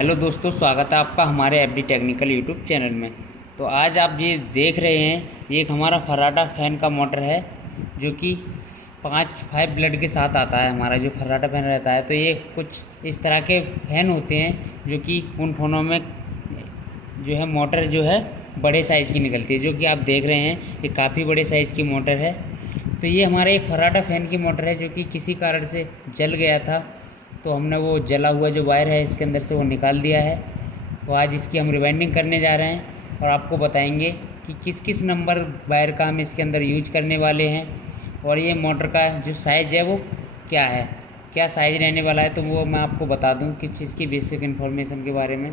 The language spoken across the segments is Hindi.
हेलो दोस्तों, स्वागत है आपका हमारे एफडी टेक्निकल यूट्यूब चैनल में। तो आज आप ये देख रहे हैं, ये एक हमारा फर्राटा फैन का मोटर है जो कि 5 ब्लेड के साथ आता है। हमारा जो फर्राटा फैन रहता है, तो ये कुछ इस तरह के फैन होते हैं जो कि उन फ़ोनों में जो है मोटर जो है बड़े साइज़ की निकलती है, जो कि आप देख रहे हैं ये काफ़ी बड़े साइज़ की मोटर है। तो ये हमारे एक फर्राटा फैन की मोटर है जो कि किसी कारण से जल गया था, तो हमने वो जला हुआ जो वायर है इसके अंदर से वो निकाल दिया है। तो आज इसकी हम रिवाइंडिंग करने जा रहे हैं और आपको बताएंगे कि किस किस नंबर वायर का हम इसके अंदर यूज करने वाले हैं, और ये मोटर का जो साइज़ है वो क्या है, क्या साइज़ रहने वाला है, तो वो मैं आपको बता दूं किस चीज़ की बेसिक इन्फॉर्मेशन के बारे में।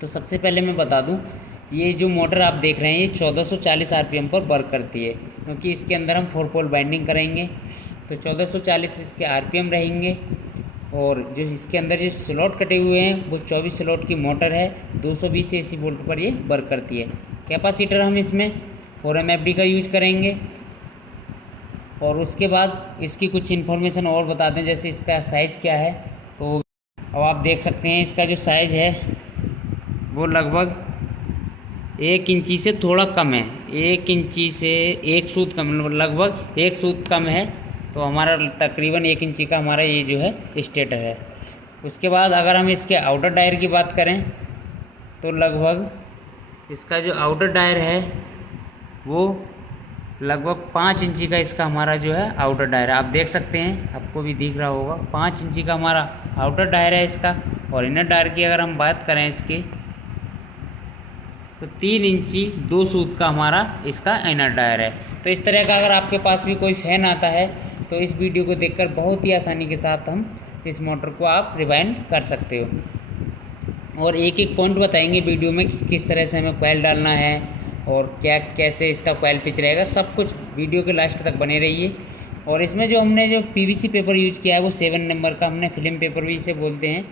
तो सबसे पहले मैं बता दूं, ये जो मोटर आप देख रहे हैं ये 1440 आरपीएम पर वर्क करती है, क्योंकि इसके अंदर हम 4 पोल बाइंडिंग करेंगे। तो 1440 इसके आरपीएम रहेंगे, और जो इसके अंदर जो स्लॉट कटे हुए हैं वो 24 स्लॉट की मोटर है। 220 एसी वोल्ट पर ये वर्क करती है। कैपेसिटर हम इसमें 4 MFD का यूज करेंगे। और उसके बाद इसकी कुछ इन्फॉर्मेशन और बता दें, जैसे इसका साइज़ क्या है। तो अब आप देख सकते हैं इसका जो साइज़ है वो लगभग 1 इंची से थोड़ा कम है। 1 इंची से 1 सूत कम, लगभग 1 सूत कम है। तो हमारा तकरीबन 1 इंची का हमारा ये जो है स्टेटर है। उसके बाद अगर हम इसके आउटर डायर की बात करें, तो लगभग इसका जो आउटर डायर है वो लगभग 5 इंची का इसका हमारा जो है आउटर डायर है। आप देख सकते हैं, आपको भी दिख रहा होगा, 5 इंची का हमारा आउटर डायर है इसका। और इनर डायर की अगर हम बात करें इसकी, तो 3 इंची 2 सूत का हमारा इसका इनर डायर है। तो इस तरह का अगर आपके पास भी कोई फ़ैन आता है तो इस वीडियो को देखकर बहुत ही आसानी के साथ हम इस मोटर को आप रिवाइंड कर सकते हो। और एक एक पॉइंट बताएंगे वीडियो में कि किस तरह से हमें कॉइल डालना है और क्या कैसे इसका कॉइल पिच रहेगा, सब कुछ वीडियो के लास्ट तक बने रहिए। और इसमें जो हमने जो पीवीसी पेपर यूज किया है वो 7 नंबर का हमने फिल्म पेपर भी इसे बोलते हैं,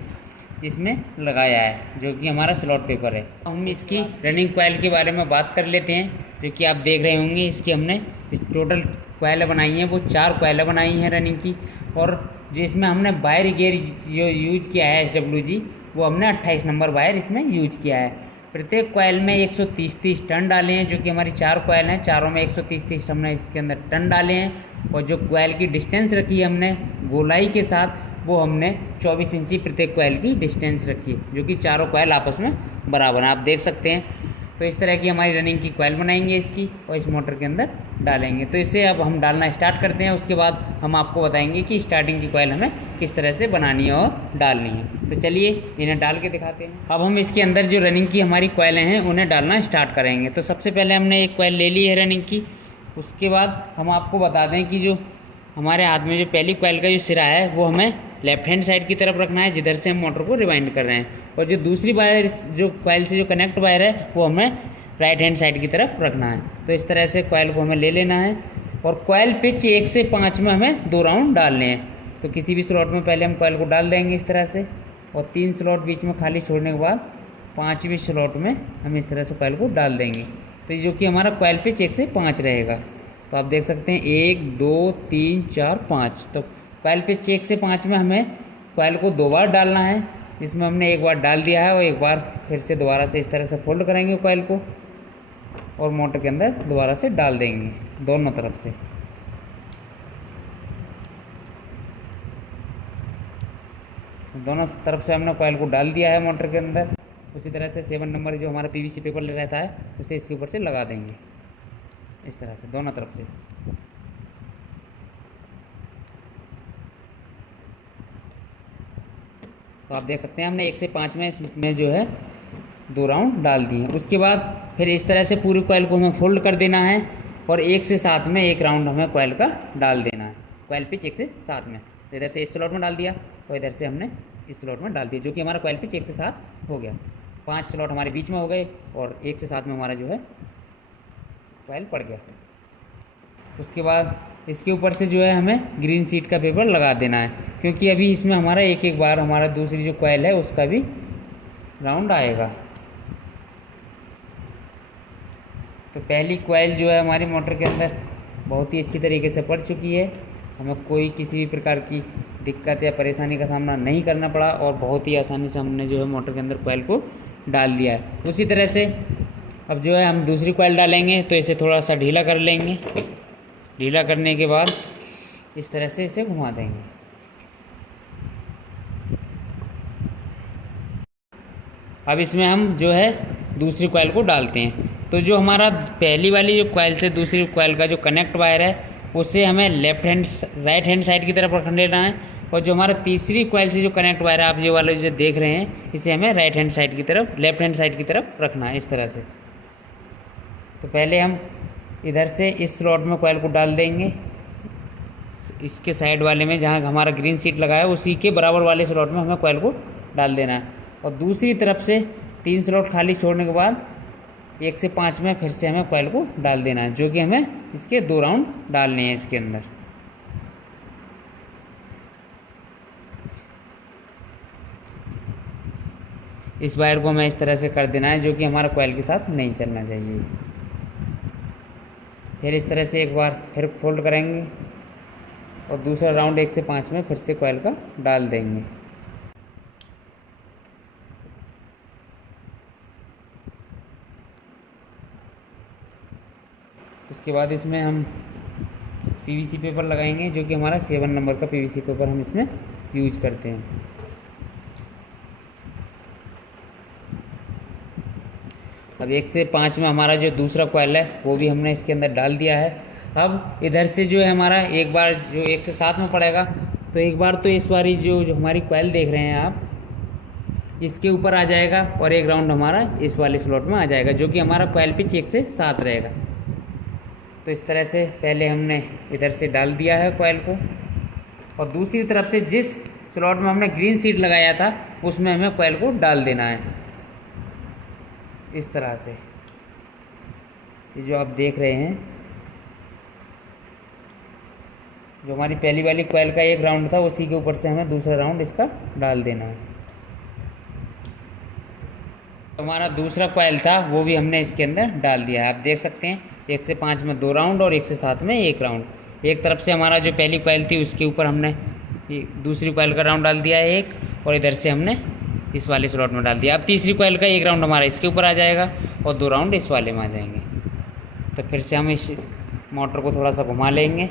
इसमें लगाया है, जो कि हमारा स्लॉट पेपर है। हम इसकी रनिंग कॉइल के बारे में बात कर लेते हैं, जो कि आप देख रहे होंगे। इसकी हमने टोटल कॉइलें बनाई हैं वो 4 कॉइलें बनाई हैं रनिंग की। और जो इसमें हमने वायर गियर जो यूज किया है SWG, वो हमने 28 नंबर वायर इसमें यूज किया है। प्रत्येक कॉइल में 130 टन डाले हैं, जो कि हमारी 4 कॉइल हैं, चारों में 130 हमने इसके अंदर टन डाले हैं। और जो कॉइल की डिस्टेंस रखी है हमने गोलाई के साथ, वो हमने 24 इंची प्रत्येक कॉइल की डिस्टेंस रखी है, जो कि चारों कॉइल आपस में बराबर हैं, आप देख सकते हैं। तो इस तरह की हमारी रनिंग की कॉइल बनाएंगे इसकी और इस मोटर के अंदर डालेंगे। तो इसे अब हम डालना स्टार्ट करते हैं। उसके बाद हम आपको बताएंगे कि स्टार्टिंग की कॉइल हमें किस तरह से बनानी है और डालनी है। तो चलिए इन्हें डाल के दिखाते हैं। अब हम इसके अंदर जो रनिंग की हमारी कॉइलें हैं उन्हें डालना स्टार्ट करेंगे। तो सबसे पहले हमने एक कॉइल ले ली है रनिंग की। उसके बाद हम आपको बता दें कि जो हमारे हाथ में जो पहली कॉइल का जो सिरा है वो हमें लेफ्ट हैंड साइड की तरफ रखना है, जिधर से हम मोटर को रिवाइंड कर रहे हैं। और जो दूसरी वायर जो कॉइल से जो कनेक्ट वायर है वो हमें राइट हैंड साइड की तरफ रखना है। तो इस तरह से कॉइल को हमें ले लेना है। और कॉइल पिच 1 से 5 में हमें 2 राउंड डालने हैं। तो किसी भी स्लॉट में पहले हम कॉइल को डाल देंगे इस तरह से, और 3 स्लॉट बीच में खाली छोड़ने के बाद 5वीं स्लॉट में हम इस तरह से कॉइल को डाल देंगे। तो जो कि हमारा कॉइल पिच 1 से 5 रहेगा। तो आप देख सकते हैं 1 2 3 4 5। तो कॉइल पिच 1 से 5 में हमें कॉइल को 2 बार डालना है। इसमें हमने 1 बार डाल दिया है और 1 बार फिर से दोबारा से इस तरह से फोल्ड करेंगे कॉइल को और मोटर के अंदर दोबारा से डाल देंगे दोनों तरफ से। दोनों तरफ से हमने कॉइल को डाल दिया है मोटर के अंदर। उसी तरह से 7 नंबर जो हमारा पीवीसी पेपर रहता है उसे इसके ऊपर से लगा देंगे इस तरह से दोनों तरफ से। तो आप देख सकते हैं हमने 1 से 5 में इसमें जो है 2 राउंड डाल दिए। उसके बाद फिर इस तरह से पूरी कॉइल को हमें फोल्ड कर देना है और 1 से 7 में 1 राउंड हमें कॉइल का डाल देना है। कॉइल पिच 1 से 7 में, तो इधर से इस स्लॉट में डाल दिया और इधर से हमने इस स्लॉट में डाल दिया, जो कि हमारा कॉइल पिच 1 से 7 हो गया। 5 स्लॉट हमारे बीच में हो गए और 1 से 7 में हमारा जो है कॉइल पड़ गया। उसके बाद इसके ऊपर से जो है हमें ग्रीन शीट का पेपर लगा देना है, क्योंकि अभी इसमें हमारा एक एक बार हमारा दूसरी जो कॉइल है उसका भी राउंड आएगा। तो पहली कॉइल जो है हमारी मोटर के अंदर बहुत ही अच्छी तरीके से पड़ चुकी है। हमें कोई किसी भी प्रकार की दिक्कत या परेशानी का सामना नहीं करना पड़ा और बहुत ही आसानी से हमने जो है मोटर के अंदर कॉइल को डाल दिया है। उसी तरह से अब जो है हम दूसरी कॉइल डालेंगे, तो इसे थोड़ा सा ढीला कर लेंगे। ढीला करने के बाद इस तरह से इसे घुमा देंगे। अब इसमें हम जो है दूसरी कॉइल को डालते हैं। तो जो हमारा पहली वाली जो कॉइल से दूसरी कॉइल का जो कनेक्ट वायर है उसे हमें राइट हैंड साइड की तरफ रख लेना है, और जो हमारा तीसरी कॉइल से जो कनेक्ट वायर है आप ये वाला जो देख रहे हैं इसे हमें लेफ्ट हैंड साइड की तरफ रखना है, इस तरह से। तो पहले हम इधर से इस स्लॉट में कॉइल को डाल देंगे, इसके साइड वाले में जहाँ हमारा ग्रीन सीट लगा है उसी के बराबर वाले स्लॉट में हमें कॉइल को डाल देना है। और दूसरी तरफ से 3 स्लॉट खाली छोड़ने के बाद 1 से 5 में फिर से हमें कॉइल को डाल देना है, जो कि हमें इसके 2 राउंड डालने हैं इसके अंदर। इस वायर को हमें इस तरह से कर देना है जो कि हमारा कॉइल के साथ नहीं चलना चाहिए। फिर इस तरह से एक बार फिर फोल्ड करेंगे और दूसरा राउंड 1 से 5 में फिर से कॉइल का डाल देंगे। उसके बाद इसमें हम पीवीसी पेपर लगाएंगे, जो कि हमारा 7 नंबर का पीवीसी पेपर हम इसमें यूज करते हैं। अब 1 से 5 में हमारा जो दूसरा कॉइल है वो भी हमने इसके अंदर डाल दिया है। अब इधर से जो है हमारा एक बार जो 1 से 7 में पड़ेगा, तो एक बार तो इस बारी जो हमारी कॉइल देख रहे हैं आप, इसके ऊपर आ जाएगा और एक राउंड हमारा इस वाले स्लॉट में आ जाएगा, जो कि हमारा कॉइल पिच 1 से 7 रहेगा। तो इस तरह से पहले हमने इधर से डाल दिया है कॉइल को, और दूसरी तरफ से जिस स्लॉट में हमने ग्रीन सीट लगाया था उसमें हमें कॉइल को डाल देना है, इस तरह से। ये जो आप देख रहे हैं, जो हमारी पहली वाली कॉइल का एक राउंड था उसी के ऊपर से हमें दूसरा राउंड इसका डाल देना है। तो हमारा दूसरा कॉइल था वो भी हमने इसके अंदर डाल दिया है। आप देख सकते हैं 1 से 5 में 2 राउंड और 1 से 7 में 1 राउंड। एक तरफ से हमारा जो पहली कॉइल थी उसके ऊपर हमने दूसरी कॉइल का राउंड डाल दिया है एक, और इधर से हमने इस वाले स्लॉट में डाल दिया। अब तीसरी कॉइल का एक राउंड हमारा इसके ऊपर आ जाएगा और 2 राउंड इस वाले में आ जाएंगे। तो फिर से हम इस मोटर को थोड़ा सा घुमा लेंगे,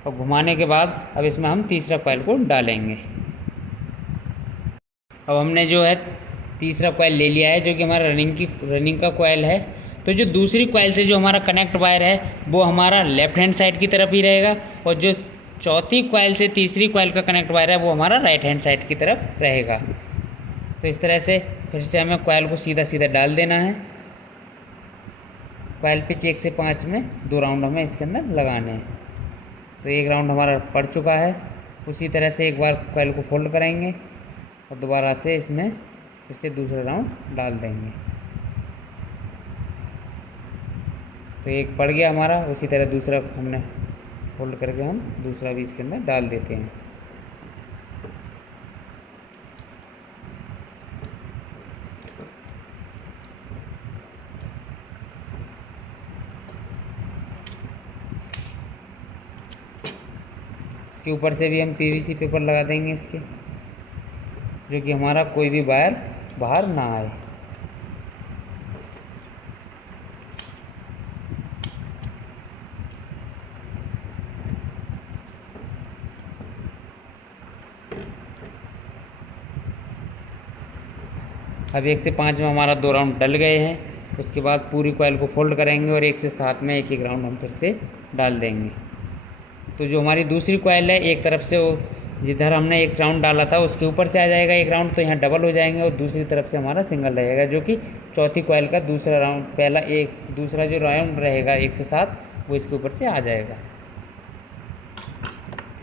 और घुमाने के बाद अब इसमें हम तीसरा कॉइल को डालेंगे। अब हमने जो है तीसरा कॉइल ले लिया है, जो कि हमारा रनिंग का कॉइल है। तो जो दूसरी कॉइल से जो हमारा कनेक्ट वायर है वो हमारा लेफ्ट हैंड साइड की तरफ ही रहेगा, और जो चौथी कॉइल से तीसरी कॉइल का कनेक्ट वायर है वो हमारा राइट हैंड साइड की तरफ रहेगा। तो इस तरह से फिर से हमें कॉइल को सीधा सीधा डाल देना है। कॉइल पिच 1 से 5 में 2 राउंड हमें इसके अंदर लगाने हैं। तो एक राउंड हमारा पड़ चुका है। उसी तरह से एक बार कॉइल को फोल्ड करेंगे और दोबारा से इसमें फिर से दूसरा राउंड डाल देंगे। तो एक पड़ गया हमारा, उसी तरह दूसरा हमने फोल्ड करके हम दूसरा भी इसके अंदर डाल देते हैं। इसके ऊपर से भी हम पीवीसी पेपर लगा देंगे इसके, जो कि हमारा कोई भी वायर बाहर ना आए। अब 1 से 5 में हमारा 2 राउंड डल गए हैं। उसके बाद पूरी कॉइल को फोल्ड करेंगे और 1 से 7 में एक एक राउंड हम फिर से डाल देंगे। तो जो हमारी दूसरी कॉइल है, एक तरफ से वो जिधर हमने एक राउंड डाला था उसके ऊपर से आ जाएगा एक राउंड, तो यहाँ डबल हो जाएंगे, और दूसरी तरफ से हमारा सिंगल रहेगा, जो कि चौथी कॉइल का दूसरा राउंड, दूसरा जो राउंड रहेगा 1 से 7 वो इसके ऊपर से आ जाएगा।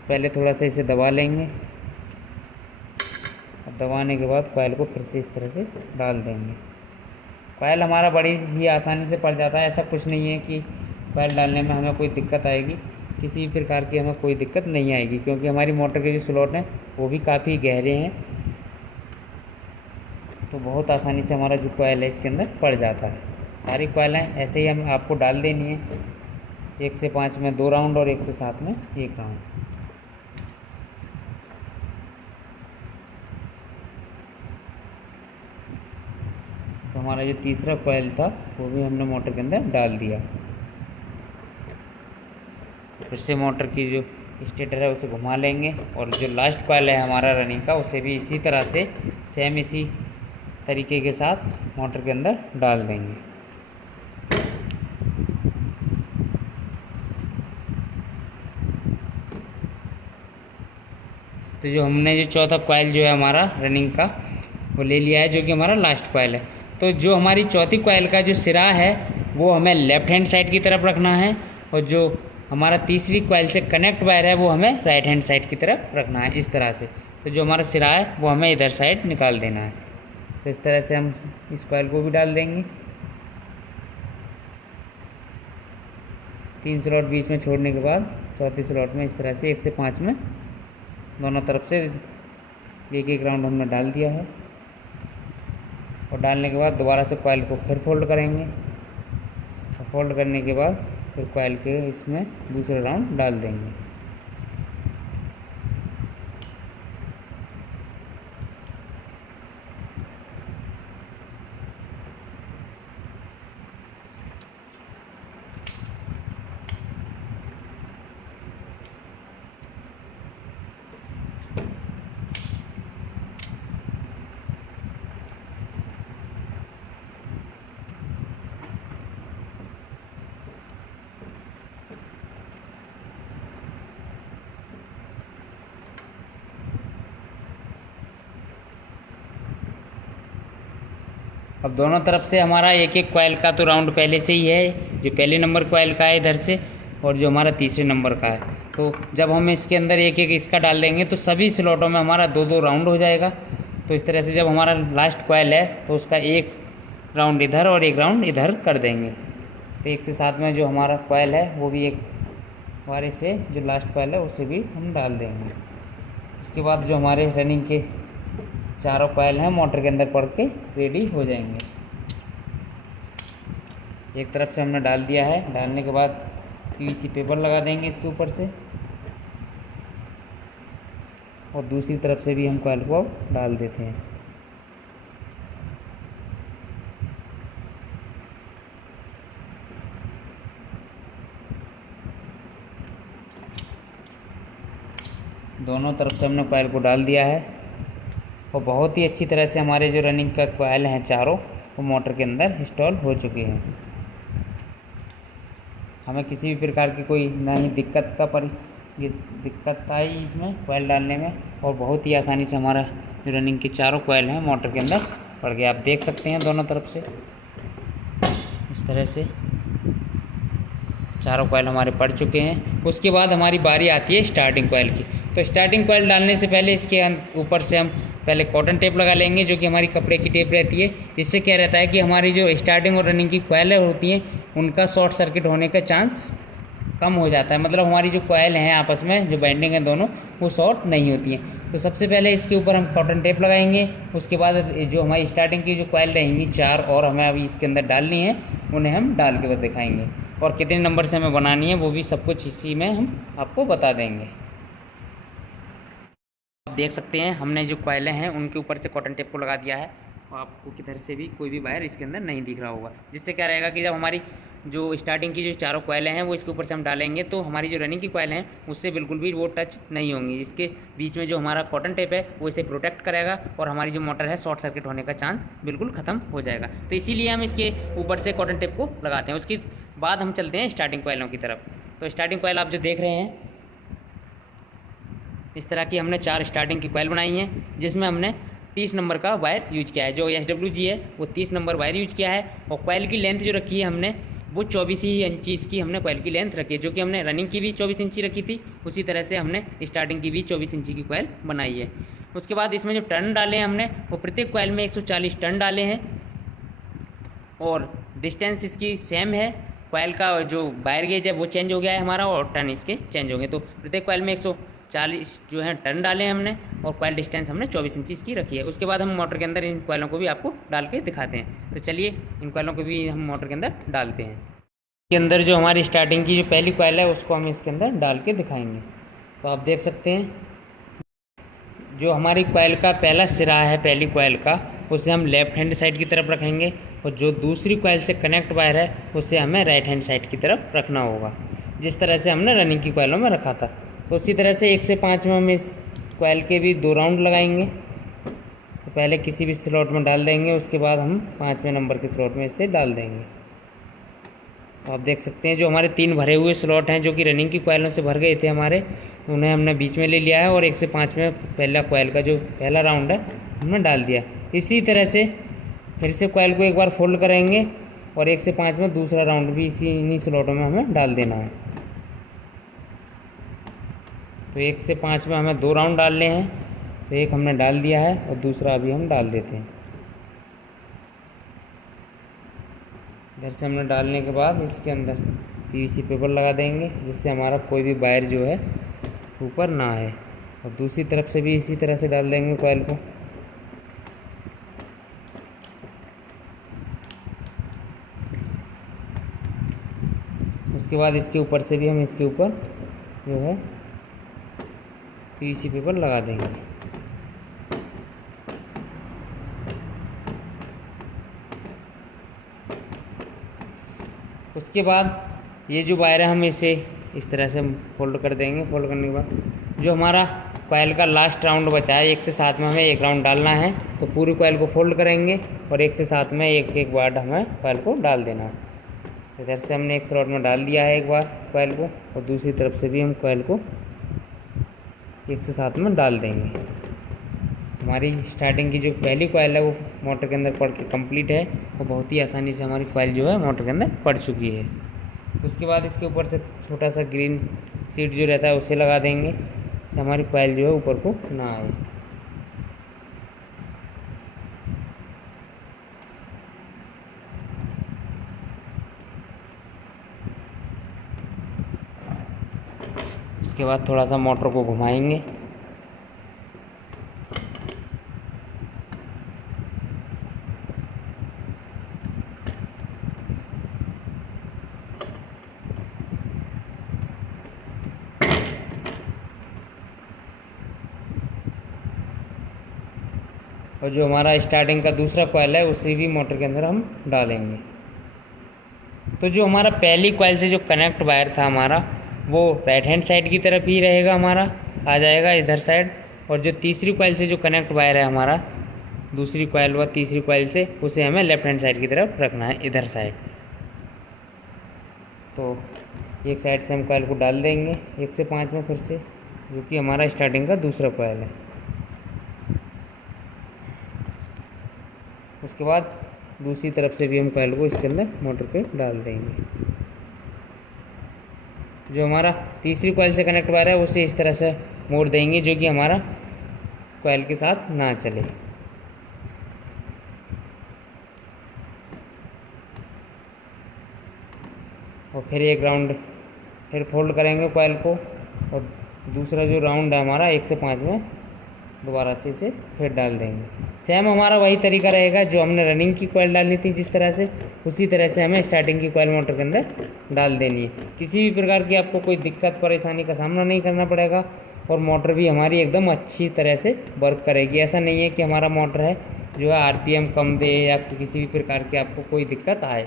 पहले थोड़ा सा इसे दबा लेंगे, दबाने के बाद कॉइल को फिर से इस तरह से डाल देंगे। कॉइल हमारा बड़ी ही आसानी से पड़ जाता है। ऐसा कुछ नहीं है कि कॉइल डालने में हमें कोई दिक्कत आएगी, किसी भी प्रकार की हमें कोई दिक्कत नहीं आएगी, क्योंकि हमारी मोटर के जो स्लॉट हैं वो भी काफ़ी गहरे हैं। तो बहुत आसानी से हमारा जो कॉइल है इसके अंदर पड़ जाता है। सारी कॉइल हैं ऐसे ही हम आपको डाल देनी है। 1 से 5 में 2 राउंड और 1 से 7 में 1 राउंड। तो हमारा जो तीसरा कॉइल था वो भी हमने मोटर के अंदर डाल दिया। फिर से मोटर की जो स्टेटर है उसे घुमा लेंगे और जो लास्ट कॉइल है हमारा रनिंग का उसे भी इसी तरह से सेम इसी तरीके के साथ मोटर के अंदर डाल देंगे। तो जो हमने जो चौथा कॉइल जो है हमारा रनिंग का वो ले लिया है, जो कि हमारा लास्ट कॉइल है। तो जो हमारी चौथी कॉइल का जो सिरा है वो हमें लेफ्ट हैंड साइड की तरफ रखना है और जो हमारा तीसरी कॉइल से कनेक्ट वायर है वो हमें राइट हैंड साइड की तरफ रखना है इस तरह से। तो जो हमारा सिरा है वो हमें इधर साइड निकाल देना है। तो इस तरह से हम इस कॉइल को भी डाल देंगे। 3 स्लॉट बीच में छोड़ने के बाद चौथी स्लॉट में इस तरह से 1 से 5 में दोनों तरफ से 1-1 राउंड हमने डाल दिया है। और डालने के बाद दोबारा से कॉइल को फिर फोल्ड करेंगे और फोल्ड करने के बाद फिर कॉइल के इसमें दूसरा राउंड डाल देंगे। अब दोनों तरफ से हमारा 1-1 कॉइल का तो राउंड पहले से ही है, जो पहले नंबर कॉइल का है इधर से और जो हमारा तीसरे नंबर का है। तो जब हम इसके अंदर 1-1 इसका डाल देंगे तो सभी स्लॉटों में हमारा 2-2 राउंड हो जाएगा। तो इस तरह से जब हमारा लास्ट कॉइल है तो उसका 1 राउंड इधर और 1 राउंड इधर कर देंगे। तो 1 से 7 में जो हमारा कॉइल है वो भी एक बारी से जो लास्ट कॉइल है उसे भी हम डाल देंगे। उसके बाद जो हमारे रनिंग के चारों कॉइल हैं मोटर के अंदर पड़ के रेडी हो जाएंगे। एक तरफ से हमने डाल दिया है, डालने के बाद पीवीसी पेपर लगा देंगे इसके ऊपर से और दूसरी तरफ से भी हम कॉइल को डाल देते हैं। दोनों तरफ से हमने कॉइल को डाल दिया है और बहुत ही अच्छी तरह से हमारे जो रनिंग का कॉइल हैं चारों वो मोटर के अंदर इंस्टॉल हो चुके हैं। हमें किसी भी प्रकार की कोई ना ही दिक्कत आई इसमें कॉइल डालने में और बहुत ही आसानी से हमारा जो रनिंग के चारों कॉइल हैं मोटर के अंदर पड़ गए। आप देख सकते हैं दोनों तरफ से इस तरह से चारों कॉइल हमारे पड़ चुके हैं। उसके बाद हमारी बारी आती है स्टार्टिंग कॉइल की। तो स्टार्टिंग कॉइल डालने से पहले इसके ऊपर से हम पहले कॉटन टेप लगा लेंगे, जो कि हमारी कपड़े की टेप रहती है। इससे क्या रहता है कि हमारी जो स्टार्टिंग और रनिंग की कॉइलें होती हैं उनका शॉर्ट सर्किट होने का चांस कम हो जाता है। मतलब हमारी जो कॉइल हैं आपस में जो बाइंडिंग है दोनों वो शॉर्ट नहीं होती हैं। तो सबसे पहले इसके ऊपर हम कॉटन टेप लगाएंगे। उसके बाद जो हमारी स्टार्टिंग की जो कॉइल रहेंगी 4 और हमें अभी इसके अंदर डालनी है, उन्हें हम डाल के दिखाएंगे और कितने नंबर से हमें बनानी है वो भी सब कुछ इसी में हम आपको बता देंगे। आप देख सकते हैं हमने जो कॉइलें हैं उनके ऊपर से कॉटन टेप को लगा दिया है और आपको किधर से भी कोई भी वायर इसके अंदर नहीं दिख रहा होगा, जिससे क्या रहेगा कि जब हमारी जो स्टार्टिंग की जो चारों कॉइलें हैं वो इसके ऊपर से हम डालेंगे तो हमारी जो रनिंग की कॉइल हैं उससे बिल्कुल भी वो टच नहीं होंगी। इसके बीच में जो हमारा कॉटन टेप है वो इसे प्रोटेक्ट करेगा और हमारी जो मोटर है शॉर्ट सर्किट होने का चांस बिल्कुल ख़त्म हो जाएगा। तो इसीलिए हम इसके ऊपर से कॉटन टेप को लगाते हैं। उसके बाद हम चलते हैं स्टार्टिंग कॉइलों की तरफ। तो स्टार्टिंग कॉइल आप जो देख रहे हैं इस तरह की हमने 4 स्टार्टिंग की कॉइल बनाई हैं, जिसमें हमने 30 नंबर का वायर यूज किया है। जो SWG है वो 30 नंबर वायर यूज किया है और कॉइल की लेंथ जो रखी है हमने वो 24 ही इंची इसकी हमने कॉइल की लेंथ रखी है। जो कि हमने रनिंग की भी 24 इंची रखी थी, उसी तरह से हमने स्टार्टिंग की भी 24 इंची की कॉइल बनाई है। उसके बाद इसमें जो टर्न डाले हैं हमने वो प्रत्येक कॉइल में 140 टर्न डाले हैं और डिस्टेंस इसकी सेम है कॉइल का जो वायर गेज है वो चेंज हो गया है हमारा, और टर्न इसके चेंज हो गए। तो प्रत्येक कॉइल में 140 जो है टर्न डाले हैं हमने, और कॉइल डिस्टेंस हमने 24 इंच की रखी है। उसके बाद हम मोटर के अंदर इन कॉइलों को भी आपको डाल के दिखाते हैं। तो चलिए इन कॉइलों को भी हम मोटर के अंदर डालते हैं। इसके अंदर जो हमारी स्टार्टिंग की जो पहली कॉइल है उसको हम इसके अंदर डाल के दिखाएंगे। तो आप देख सकते हैं जो हमारी कॉइल का पहला सिरा है पहली कॉइल का, उसे हम लेफ्ट हैंड साइड की तरफ रखेंगे, और जो दूसरी कॉइल से कनेक्ट वायर है उसे हमें राइट हैंड साइड की तरफ रखना होगा, जिस तरह से हमने रनिंग की कॉइलों में रखा था। तो उसी तरह से 1 से 5 में हम इस कॉइल के भी 2 राउंड लगाएंगे। तो पहले किसी भी स्लॉट में डाल देंगे, उसके बाद हम 5वें नंबर के स्लॉट में इसे डाल देंगे। तो आप देख सकते हैं जो हमारे 3 भरे हुए स्लॉट हैं जो कि रनिंग की कॉइलों से भर गए थे हमारे, उन्हें हमने बीच में ले लिया है, और 1 से 5 में पहला कॉइल का जो पहला राउंड है हमने डाल दिया। इसी तरह से फिर से कॉइल को एक बार फोल्ड करेंगे, और 1 से 5 में दूसरा राउंड भी इन्हीं स्लॉटों में हमें डाल देना है। तो 1 से 5 में हमें 2 राउंड डालने हैं, तो एक हमने डाल दिया है और दूसरा अभी हम डाल देते हैं। इधर से हमने डालने के बाद इसके अंदर पीवीसी पेपर लगा देंगे, जिससे हमारा कोई भी वायर जो है ऊपर ना आए, और दूसरी तरफ से भी इसी तरह से डाल देंगे कॉइल को। उसके बाद इसके ऊपर से भी हम इसके ऊपर जो है पीवीसी पेपर लगा देंगे। उसके बाद ये जो वायर है हम इसे इस तरह से फोल्ड कर देंगे। फोल्ड करने के बाद जो हमारा कॉइल का लास्ट राउंड बचा है 1 से 7 में हमें 1 राउंड डालना है, तो पूरी कॉइल को फोल्ड करेंगे और 1 से 7 में एक बार हमें कॉइल को डाल देना है। इधर से हमने एक स्लॉट में डाल दिया है एक बार कॉइल को, और दूसरी तरफ से भी हम कॉइल को 1 से 7 में डाल देंगे। हमारी स्टार्टिंग की जो पहली कॉइल है वो मोटर के अंदर पड़ के कंप्लीट है, और बहुत ही आसानी से हमारी कॉइल जो है मोटर के अंदर पड़ चुकी है। उसके बाद इसके ऊपर से छोटा सा ग्रीन सीट जो रहता है उसे लगा देंगे, जिससे हमारी कॉइल जो है ऊपर को ना आए। उसके बाद थोड़ा सा मोटर को घुमाएंगे, और जो हमारा स्टार्टिंग का दूसरा कॉइल है उसे भी मोटर के अंदर हम डालेंगे। तो जो हमारा पहली कॉइल से जो कनेक्ट वायर था हमारा वो राइट हैंड साइड की तरफ ही रहेगा, हमारा आ जाएगा इधर साइड, और जो तीसरी कॉइल से जो कनेक्ट वायर है हमारा दूसरी कॉइल व तीसरी कॉइल से, उसे हमें लेफ्ट हैंड साइड की तरफ रखना है इधर साइड। तो एक साइड से हम कॉइल को डाल देंगे 1 से 5 में फिर से, जो कि हमारा स्टार्टिंग का दूसरा कॉइल है। उसके बाद दूसरी तरफ से भी हम कॉइल को इसके अंदर मोटर पे डाल देंगे। जो हमारा तीसरी कॉइल से कनेक्ट वायर है उसे इस तरह से मोड़ देंगे, जो कि हमारा कॉइल के साथ ना चले। और फिर एक राउंड फिर फोल्ड करेंगे कॉइल को, और दूसरा जो राउंड है हमारा 1 से 5 में दोबारा से इसे फिर डाल देंगे। सेम हमारा वही तरीका रहेगा जो हमने रनिंग की कॉइल डालनी थी जिस तरह से, उसी तरह से हमें स्टार्टिंग की कॉइल मोटर के अंदर डाल देनी है। किसी भी प्रकार की आपको कोई दिक्कत परेशानी का सामना नहीं करना पड़ेगा, और मोटर भी हमारी एकदम अच्छी तरह से वर्क करेगी। ऐसा नहीं है कि हमारा मोटर है जो है RPM कम दे या किसी भी प्रकार की आपको कोई दिक्कत आए,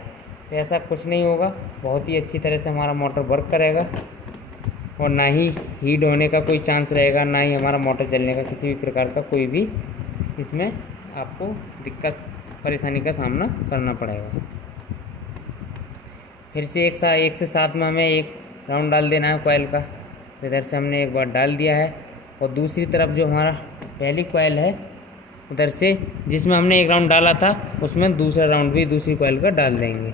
तो ऐसा कुछ नहीं होगा। बहुत ही अच्छी तरह से हमारा मोटर वर्क करेगा, और ना ही हीट होने का कोई चांस रहेगा, ना ही हमारा मोटर जलने का किसी भी प्रकार का कोई भी इसमें आपको दिक्कत परेशानी का सामना करना पड़ेगा। फिर से 1 से 7 में हमें एक राउंड डाल देना है कॉइल का। तो इधर से हमने एक बार डाल दिया है, और दूसरी तरफ जो हमारा पहली कॉइल है उधर से जिसमें हमने एक राउंड डाला था उसमें दूसरा राउंड भी दूसरी कॉइल का डाल देंगे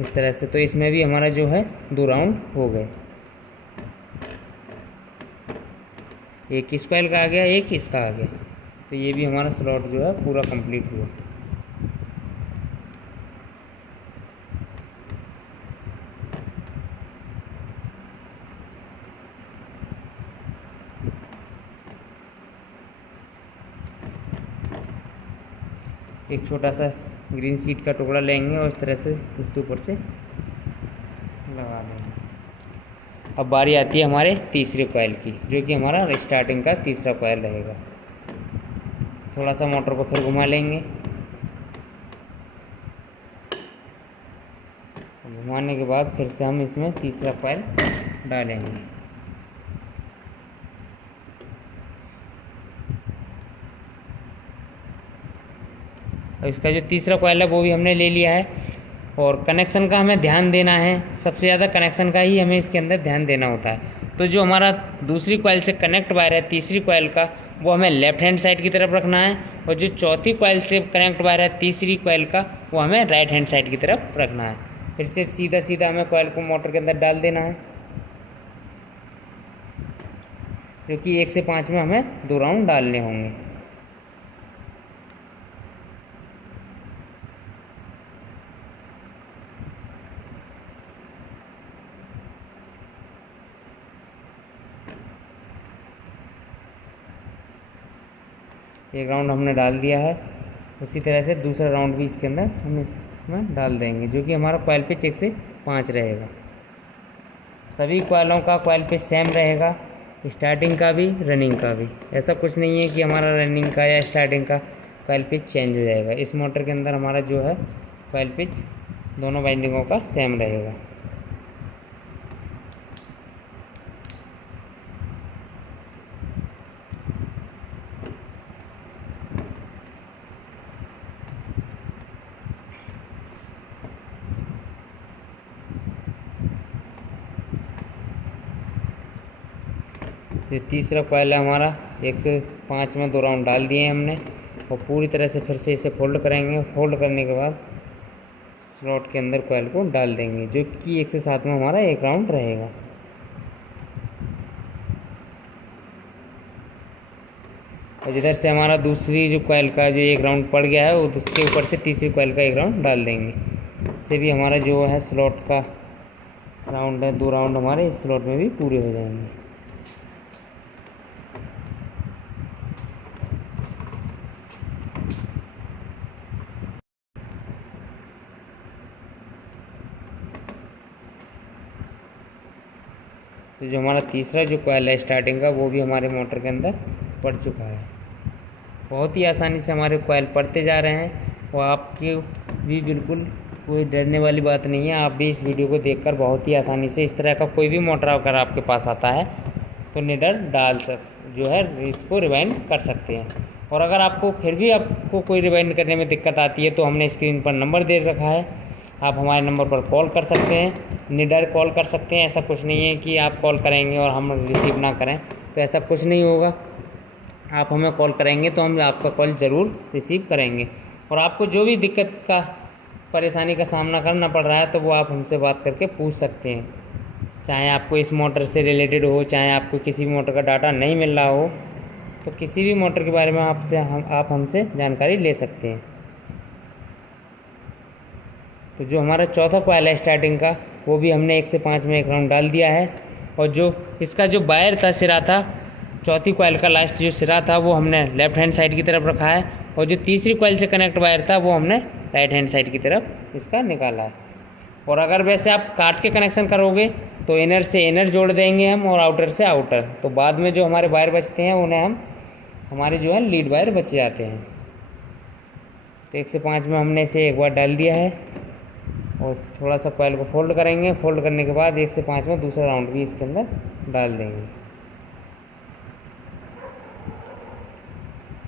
इस तरह से। तो इसमें भी हमारा जो है 2 राउंड हो गए, एक इस कॉइल का आ गया, एक इसका आ गया। तो ये भी हमारा स्लॉट जो है पूरा कंप्लीट हुआ। एक छोटा सा ग्रीन शीट का टुकड़ा लेंगे और इस तरह से इसके ऊपर से लगा देंगे। अब बारी आती है हमारे तीसरे कॉइल की, जो कि हमारा स्टार्टिंग का तीसरा कॉइल रहेगा। थोड़ा सा मोटर को फिर घुमा लेंगे। घुमाने के बाद फिर से हम इसमें तीसरा कॉइल डालेंगे। और इसका जो तीसरा कॉइल है वो भी हमने ले लिया है। और कनेक्शन का हमें ध्यान देना है, सबसे ज़्यादा कनेक्शन का ही हमें इसके अंदर ध्यान देना होता है। तो जो हमारा दूसरी कॉइल से कनेक्ट वायर है तीसरी कॉइल का, वो हमें लेफ्ट हैंड साइड की तरफ रखना है। और जो चौथी कॉइल से कनेक्ट वायर है तीसरी कॉइल का, वो हमें राइट हैंड साइड की तरफ रखना है। फिर से सीधा सीधा हमें कॉइल को मोटर के अंदर डाल देना है, जो कि 1 से 5 में हमें 2 राउंड डालने होंगे। एक राउंड हमने डाल दिया है, उसी तरह से दूसरा राउंड भी इसके अंदर हम इसमें डाल देंगे, जो कि हमारा कॉइल पिच 1 से 5 रहेगा। सभी कॉइलों का कॉइल पिच सेम रहेगा, स्टार्टिंग का भी रनिंग का भी। ऐसा कुछ नहीं है कि हमारा रनिंग का या स्टार्टिंग का कॉइल पिच चेंज हो जाएगा। इस मोटर के अंदर हमारा जो है कॉइल पिच दोनों वाइंडिंगों का सेम रहेगा। ये तीसरा कॉइल है हमारा, 1 से 5 में 2 राउंड डाल दिए हैं हमने। और पूरी तरह से फिर से इसे फोल्ड करेंगे। फोल्ड करने के बाद स्लॉट के अंदर कॉइल को डाल देंगे, जो कि 1 से 7 में हमारा 1 राउंड रहेगा। और जिधर से हमारा दूसरी जो कॉइल का जो 1 राउंड पड़ गया है, वो उसके ऊपर से तीसरी कॉइल का 1 राउंड डाल देंगे। इससे भी हमारा जो है स्लॉट का राउंड है, 2 राउंड हमारे इस स्लॉट में भी पूरे हो जाएंगे। तो जो हमारा तीसरा जो कॉइल है स्टार्टिंग का, वो भी हमारे मोटर के अंदर पड़ चुका है। बहुत ही आसानी से हमारे कॉइल पड़ते जा रहे हैं। और आपके भी बिल्कुल कोई डरने वाली बात नहीं है। आप भी इस वीडियो को देखकर बहुत ही आसानी से इस तरह का कोई भी मोटर अगर आपके पास आता है तो निडर जो है इसको रिवाइंड कर सकते हैं। और अगर आपको फिर भी आपको कोई रिवाइंड करने में दिक्कत आती है तो हमने स्क्रीन पर नंबर दे रखा है, आप हमारे नंबर पर कॉल कर सकते हैं, निडर कॉल कर सकते हैं। ऐसा कुछ नहीं है कि आप कॉल करेंगे और हम रिसीव ना करें, तो ऐसा कुछ नहीं होगा। आप हमें कॉल करेंगे तो हम आपका कॉल ज़रूर रिसीव करेंगे। और आपको जो भी दिक्कत का परेशानी का सामना करना पड़ रहा है तो वो आप हमसे बात करके पूछ सकते हैं। चाहे आपको इस मोटर से रिलेटेड हो, चाहे आपको किसी भी मोटर का डाटा नहीं मिल रहा हो, तो किसी भी मोटर के बारे में आप हमसे जानकारी ले सकते हैं। तो जो हमारा चौथा कॉइल है स्टार्टिंग का, वो भी हमने 1 से 5 में 1 राउंड डाल दिया है। और जो इसका जो वायर था, सिरा था, चौथी कॉइल का लास्ट जो सिरा था, वो हमने लेफ्ट हैंड साइड की तरफ रखा है। और जो तीसरी कॉइल से कनेक्ट वायर था, वो हमने राइट हैंड साइड की तरफ इसका निकाला है। और अगर वैसे आप काट के कनेक्शन करोगे तो इनर से इनर जोड़ देंगे हम और आउटर से आउटर, तो बाद में जो हमारे वायर बचते हैं उन्हें हम हमारे जो है लीड वायर बच जाते हैं। तो 1 से 5 में हमने इसे एक बार डाल दिया है। और थोड़ा सा कॉइल को फोल्ड करेंगे। फोल्ड करने के बाद 1 से 5 में दूसरा राउंड भी इसके अंदर डाल देंगे।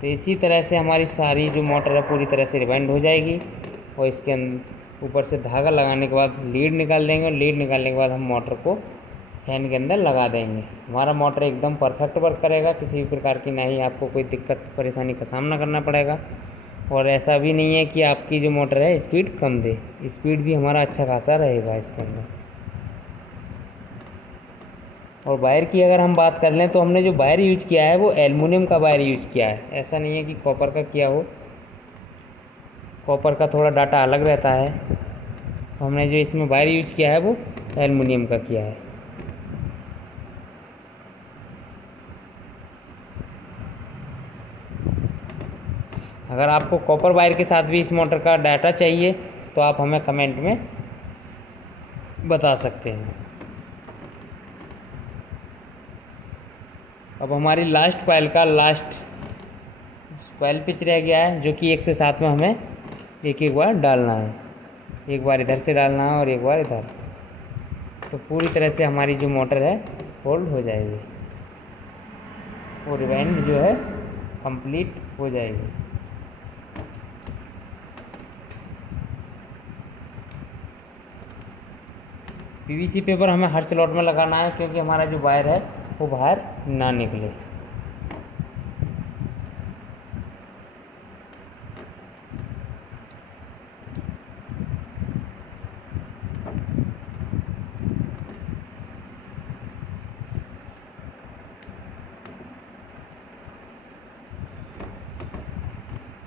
तो इसी तरह से हमारी सारी जो मोटर है पूरी तरह से रिवाइंड हो जाएगी। और इसके ऊपर से धागा लगाने के बाद लीड निकाल देंगे। और लीड निकालने के बाद हम मोटर को फैन के अंदर लगा देंगे। हमारा मोटर एकदम परफेक्ट वर्क करेगा, किसी भी प्रकार की ना ही आपको कोई दिक्कत परेशानी का सामना करना पड़ेगा। और ऐसा भी नहीं है कि आपकी जो मोटर है स्पीड कम दे, स्पीड भी हमारा अच्छा खासा रहेगा इसके अंदर। और वायर की अगर हम बात कर लें तो हमने जो वायर यूज किया है वो एल्युमिनियम का वायर यूज किया है। ऐसा नहीं है कि कॉपर का किया हो, कॉपर का थोड़ा डाटा अलग रहता है। हमने जो इसमें वायर यूज किया है वो एल्युमिनियम का किया है। अगर आपको कॉपर वायर के साथ भी इस मोटर का डाटा चाहिए तो आप हमें कमेंट में बता सकते हैं। अब हमारी लास्ट कॉइल का लास्ट कॉइल पिच रह गया है, जो कि 1 से 7 में हमें एक बार डालना है। एक बार इधर से डालना है और एक बार इधर, तो पूरी तरह से हमारी जो मोटर है होल्ड हो जाएगी और रिवाइंड जो है कंप्लीट हो जाएगी। पीवीसी पेपर हमें हर स्लॉट में लगाना है, क्योंकि हमारा जो वायर है वो बाहर ना निकले।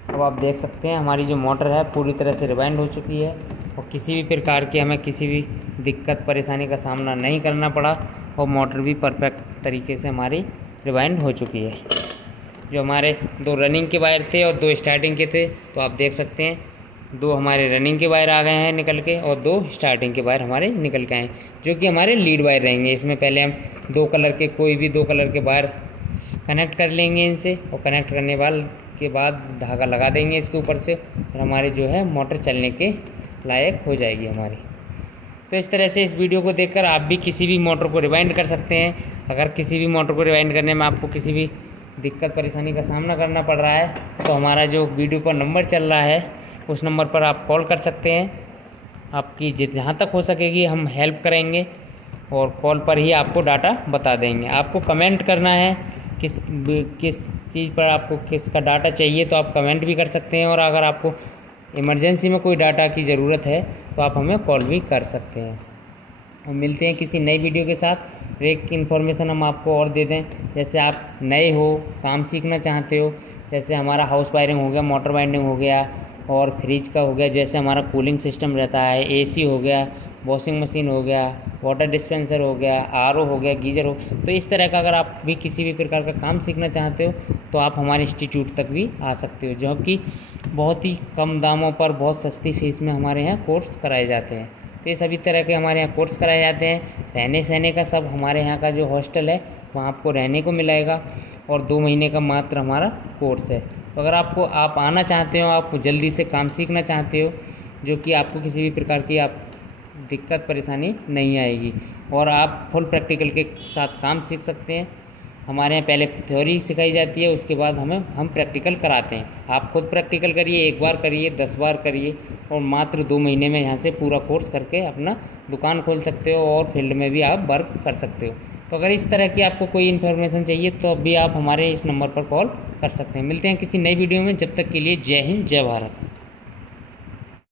अब आप देख सकते हैं हमारी जो मोटर है पूरी तरह से रिवाइंड हो चुकी है और किसी भी प्रकार की हमें किसी भी दिक्कत परेशानी का सामना नहीं करना पड़ा और मोटर भी परफेक्ट तरीके से हमारी रिवाइंड हो चुकी है। जो हमारे 2 रनिंग के वायर थे और 2 स्टार्टिंग के थे, तो आप देख सकते हैं 2 हमारे रनिंग के वायर आ गए हैं निकल के और 2 स्टार्टिंग के वायर हमारे निकल के आए, जो कि हमारे लीड वायर रहेंगे। इसमें पहले हम 2 कलर के कोई भी 2 कलर के वायर कनेक्ट कर लेंगे इनसे, और कनेक्ट करने के बाद धागा लगा देंगे इसके ऊपर से, और हमारे जो है मोटर चलने के लायक हो जाएगी हमारी। तो इस तरह से इस वीडियो को देखकर आप भी किसी भी मोटर को रिवाइंड कर सकते हैं। अगर किसी भी मोटर को रिवाइंड करने में आपको किसी भी दिक्कत परेशानी का सामना करना पड़ रहा है, तो हमारा जो वीडियो पर नंबर चल रहा है उस नंबर पर आप कॉल कर सकते हैं। आपकी जहाँ तक हो सकेगी हम हेल्प करेंगे और कॉल पर ही आपको डाटा बता देंगे। आपको कमेंट करना है किस चीज़ पर आपको किसका डाटा चाहिए, तो आप कमेंट भी कर सकते हैं। और अगर आपको इमरजेंसी में कोई डाटा की ज़रूरत है तो आप हमें कॉल भी कर सकते हैं। और मिलते हैं किसी नई वीडियो के साथ। एक इन्फॉर्मेशन हम आपको और दे दें, जैसे आप नए हो, काम सीखना चाहते हो, जैसे हमारा हाउस वायरिंग हो गया, मोटर वाइंडिंग हो गया और फ्रिज का हो गया, जैसे हमारा कूलिंग सिस्टम रहता है, एसी हो गया, वॉशिंग मशीन हो गया, वाटर डिस्पेंसर हो गया, आरओ हो गया, गीजर हो, तो इस तरह का अगर आप भी किसी भी प्रकार का काम सीखना चाहते हो तो आप हमारे इंस्टीट्यूट तक भी आ सकते हो, जो कि बहुत ही कम दामों पर बहुत सस्ती फीस में हमारे यहाँ कोर्स कराए जाते हैं। तो ये सभी तरह के हमारे यहाँ कोर्स कराए जाते हैं। रहने सहने का सब हमारे यहाँ का जो हॉस्टल है वहाँ आपको रहने को मिलेगा और 2 महीने का मात्र हमारा कोर्स है। तो अगर आप आना चाहते हो, आप जल्दी से काम सीखना चाहते हो, जो कि आपको किसी भी प्रकार की आप दिक्कत परेशानी नहीं आएगी और आप फुल प्रैक्टिकल के साथ काम सीख सकते हैं। हमारे यहाँ पहले थ्योरी सिखाई जाती है, उसके बाद हम प्रैक्टिकल कराते हैं। आप खुद प्रैक्टिकल करिए, 1 बार करिए, 10 बार करिए और मात्र 2 महीने में यहाँ से पूरा कोर्स करके अपना दुकान खोल सकते हो और फील्ड में भी आप वर्क कर सकते हो। तो अगर इस तरह की आपको कोई इन्फॉर्मेशन चाहिए तो अभी आप हमारे इस नंबर पर कॉल कर सकते हैं। मिलते हैं किसी नई वीडियो में, जब तक के लिए जय हिंद, जय भारत।